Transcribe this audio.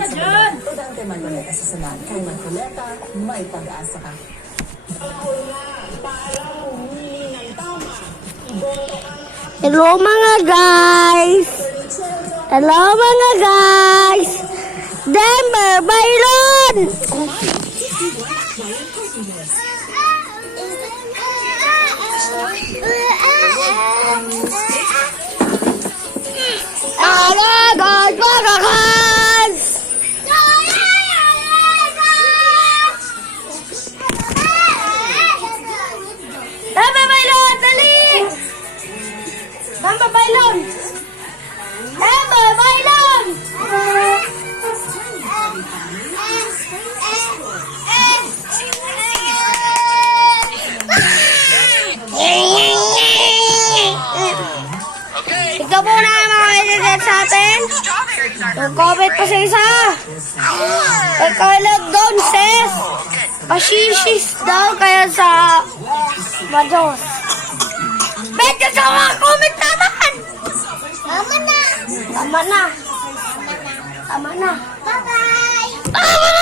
na dyan! Dante Marcoleta sa Senado. Kay Marcoleta, may pag-asa ka. Hello mga guys! Hello mga guys! Denver, Byron! Hello guys, mga guys! Denver, Byron! Dali! Denver, Byron! Denver, Byron! Ikaw po na mga kaibigan sa atin. Nag-comment pa sa isa. Pagkalag doon, sis. Pasishis daw kaya sa Majos. Medyo sa mga comment naman. Tama na. Tama na. Tama na. Bye-bye. Tama na.